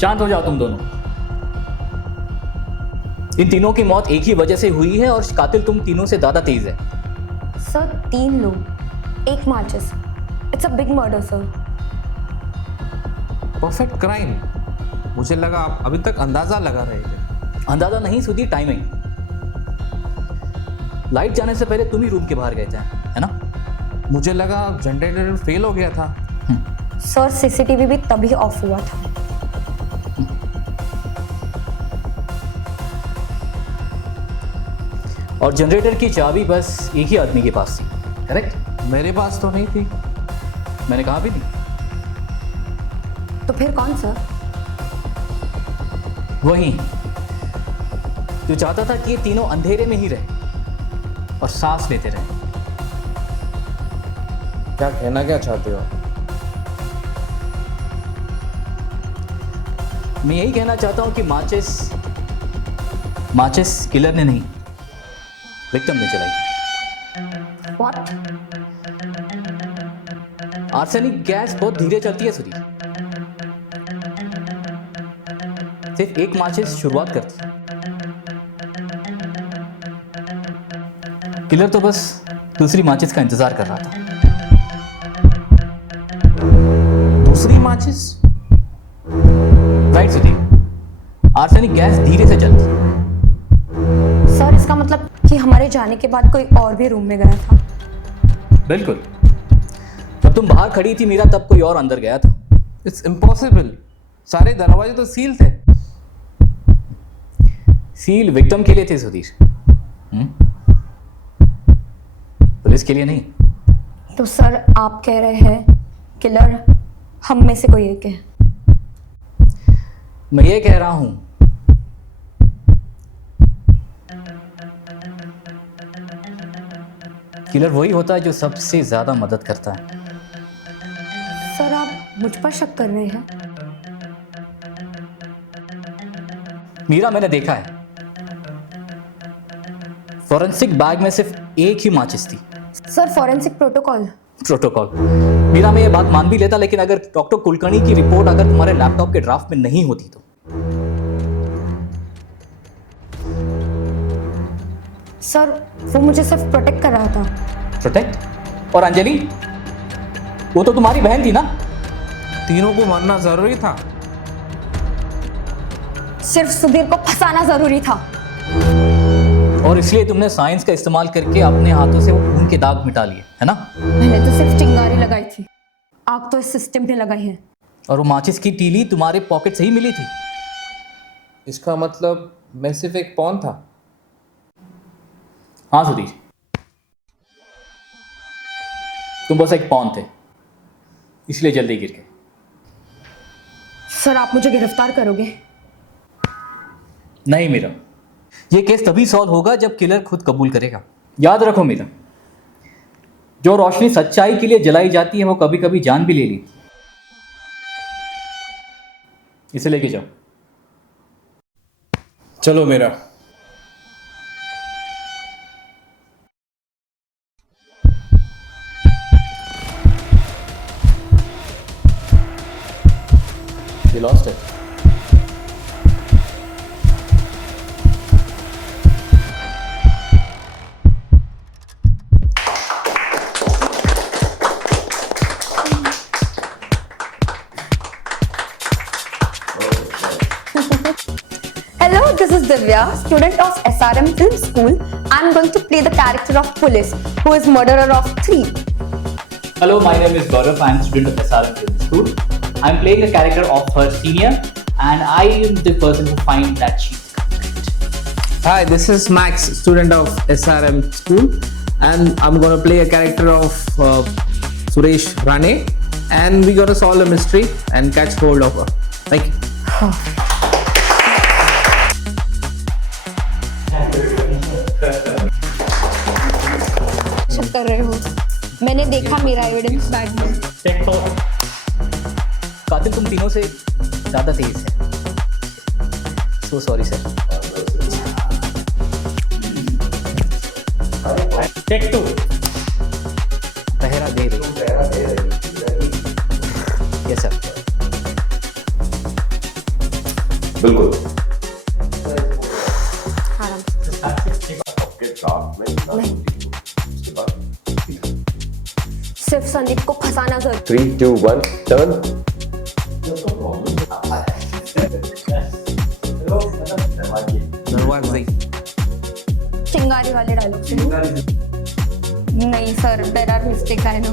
शांत हो जाओ तुम दोनों। इन तीनों की मौत एक ही वजह से हुई है और कातिल तुम तीनों से ज्यादा तेज है। सर 3 लोग, 1 माचिस। It's a big murder sir. Perfect crime. मुझे लगा आप अभी तक अंदाजा लगा रहे थे। अंदाजा नहीं सुधीर, टाइमिंग। लाइट जाने से पहले तुम ही रूम के बाहर गए थे, है ना? मुझे लगा जनरेटर फेल हो गया था। सर सीसीटीवी भी तभी ऑफ हुआ था। और जनरेटर की चाबी बस एक ही आदमी के पास थी, करेक्ट? मेरे पास तो नहीं थी। मैंने कहा भी नहीं। तो फिर कौन सर? वही जो चाहता था कि ये तीनों अंधेरे में ही रहे और सांस लेते रहे। क्या कहना क्या चाहते हो? मैं यही कहना चाहता हूं कि माचिस किलर ने नहीं, विक्टिम ने चलाई। व्हाट? आर्सेनिक गैस बहुत धीरे चलती है सुधीर। सिर्फ एक माचिस शुरुआत करती। किलर तो बस दूसरी माचिस का इंतजार कर रहा था। दूसरी माचिस? राइट सुधीर, आर्सेनिक गैस धीरे से चलती। सर इसका मतलब कि हमारे जाने के बाद कोई और भी रूम में गया था। बिल्कुल। जब तुम बाहर खड़ी थी मीरा, तब कोई और अंदर गया था। It's impossible. सारे दरवाजे तो सील थे। सील विक्टिम के लिए थे सुधीर, पुलिस के लिए नहीं। तो सर आप कह रहे हैं किलर हम में से कोई एक है? मैं ये कह रहा हूं किलर वही होता है जो सबसे ज्यादा मदद करता है। सर आप मुझ पर शक कर रहे हैं? मीरा, मैंने देखा है, फॉरेंसिक बैग में सिर्फ एक ही माचिस थी। Sir forensic protocol. मीरा, मैं ये बात मान भी लेता, लेकिन अगर डॉक्टर कुलकर्णी की रिपोर्ट अगर तुम्हारे लैपटॉप के ड्राफ्ट में नहीं होती तो। सर वो मुझे सिर्फ प्रोटेक्ट कर रहा था। प्रोटेक्ट? और अंजलि, वो तो तुम्हारी बहन थी ना? तीनों को मारना जरूरी था। सिर्फ सुधीर को फंसाना जरूरी था। और इसलिए तुमने साइंस का इस्तेमाल करके अपने हाथों से वो खून के दाग मिटा लिए, है ना? मैंने तो सिर्फ चिंगारी लगाई थी, आग तो इस सिस्टम ने लगाई है। और वो माचिस की तीली तुम्हारे पॉकेट से ही मिली थी। इसका मतलब मैं सिर्फ एक पॉन था। हाँ सुधीर, तुम बस एक पॉन थे, इसलिए जल्दी गिर गए। सर आप मुझे गिरफ्तार करोगे? नहीं मीरा, ये केस तभी सॉल्व होगा जब किलर खुद कबूल करेगा। याद रखो मीरा, जो रोशनी सच्चाई के लिए जलाई जाती है वो कभी कभी जान भी ले ली। इसे लेके जाओ। चलो मेरा। You lost it. Hello, this is Divya, student of SRM Film School. I'm going to play the character of Police, who is murderer of 3. Hello, my name is Gaurav. I'm student of SRM Film School. I'm playing the character of her senior, and I am the person who finds that she's correct. Hi, this is Max, student of SRM School, and I'm gonna play a character of Suresh Rane, and we're gonna solve a mystery and catch hold of her. Thank you. शक कर रहे हो? मैंने देखा मेरा evidence bag में। कातिल तुम तीनों से ज्यादा तेज है। So sorry sir. टेक 2। पहरा दे रही। Yes sir. बिल्कुल। आराम। आपके ड्राफ्ट में ना नहीं। उसके बाद सिर्फ संदीप को फंसाना जरूर। 3, 2, 1 टर्न। दरवाजे चिंगारी वाले डायलॉग से नहीं sir, there are mistake, I no.